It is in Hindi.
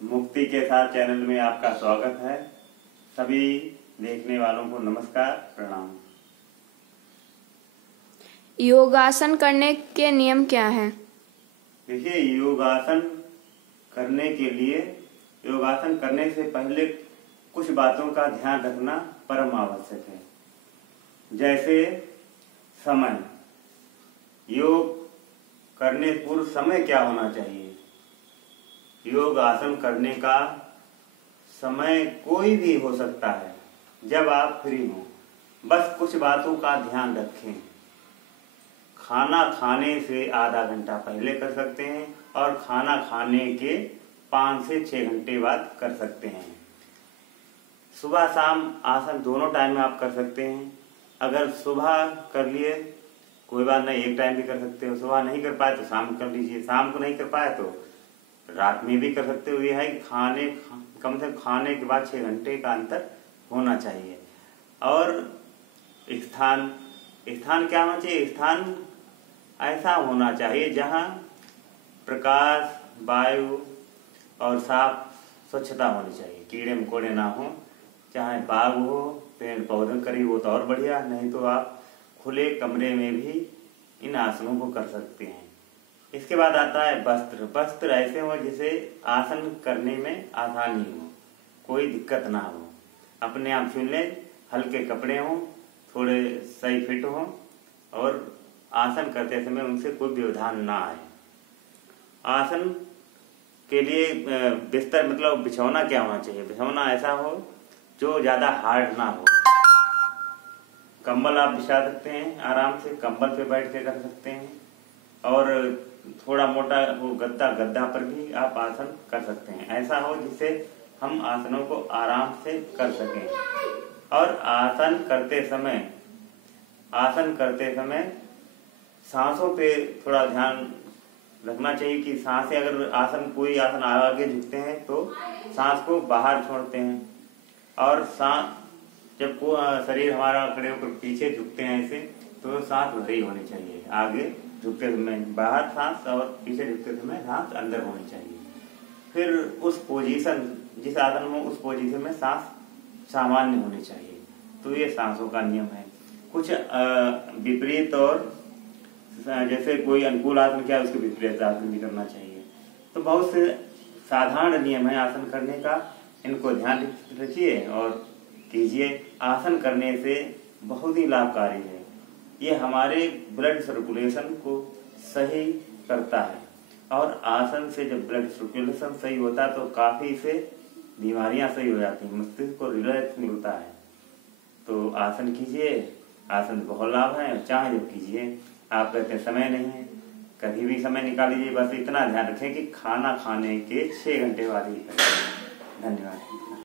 मुक्ति के साथ चैनल में आपका स्वागत है। सभी देखने वालों को नमस्कार, प्रणाम। योगासन करने के नियम क्या हैं? देखिए, योगासन करने के लिए योगासन करने से पहले कुछ बातों का ध्यान रखना परम आवश्यक है। जैसे समय, योग करने पूर्व समय क्या होना चाहिए। योग आसन करने का समय कोई भी हो सकता है, जब आप फ्री हो। बस कुछ बातों का ध्यान रखें। खाना खाने से आधा घंटा पहले कर सकते हैं और खाना खाने के 5 से 6 घंटे बाद कर सकते हैं। सुबह शाम आसन दोनों टाइम में आप कर सकते हैं। अगर सुबह कर लिए कोई बात नहीं, एक टाइम भी कर सकते हो। सुबह नहीं कर पाए तो शाम कर लीजिए। शाम को नहीं कर पाए तो रात में भी कर सकते हो। यह है कि कम से कम खाने के बाद 6 घंटे का अंतर होना चाहिए। और स्थान क्या होना चाहिए। स्थान ऐसा होना चाहिए जहाँ प्रकाश, वायु और साफ स्वच्छता होनी चाहिए। कीड़े मकोड़े ना हो। चाहे बाग हो, पेड़ पौधे करीब हो तो और बढ़िया, नहीं तो आप खुले कमरे में भी इन आसनों को कर सकते हैं। इसके बाद आता है वस्त्र ऐसे हो जिसे आसन करने में आसानी हो, कोई दिक्कत ना हो। अपने आप चुन लें, हल्के कपड़े हों, थोड़े सही फिट हों और आसन करते समय उनसे कोई व्यवधान ना आए। आसन के लिए बिस्तर मतलब बिछौना क्या होना चाहिए। बिछौना ऐसा हो जो ज़्यादा हार्ड ना हो। कंबल आप बिछा सकते हैं, आराम से कंबल पे बैठ के कर सकते हैं। और थोड़ा मोटा वो गद्दा पर भी आप आसन कर सकते हैं। ऐसा हो जिससे हम आसनों को आराम से कर सकें। और आसन करते समय सांसों पे थोड़ा ध्यान रखना चाहिए कि सांसें, अगर कोई आसन आगे झुकते हैं तो सांस को बाहर छोड़ते हैं। और जब शरीर हमारा खड़े होकर पीछे झुकते हैं ऐसे, तो सांस भरी होनी चाहिए। आगे झुकते समय बाहर सांस और पीछे झुकते समय सांस अंदर होनी चाहिए। फिर उस पोजीशन, जिस आसन में उस पोजीशन में सांस सामान्य होनी चाहिए। तो ये सांसों का नियम है। कुछ विपरीत और जैसे कोई अनुकूल आसन क्या है, उसके विपरीत आसन भी करना चाहिए। तो बहुत से साधारण नियम है आसन करने का। इनको ध्यान रखिए और कीजिए। आसन करने से बहुत ही लाभकारी है। ये हमारे ब्लड सर्कुलेशन को सही करता है। और आसन से जब ब्लड सर्कुलेशन सही होता है तो काफ़ी से बीमारियां सही हो जाती हैं, मस्तिष्क को रिलैक्स मिलता है। तो आसन कीजिए। आसन बहुत लाभ है, चाहे जो कीजिए। आप कहते हैं समय नहीं है, कभी भी समय निकाल लीजिए। बस इतना ध्यान रखें कि खाना खाने के 6 घंटे बाद ही करें। धन्यवाद।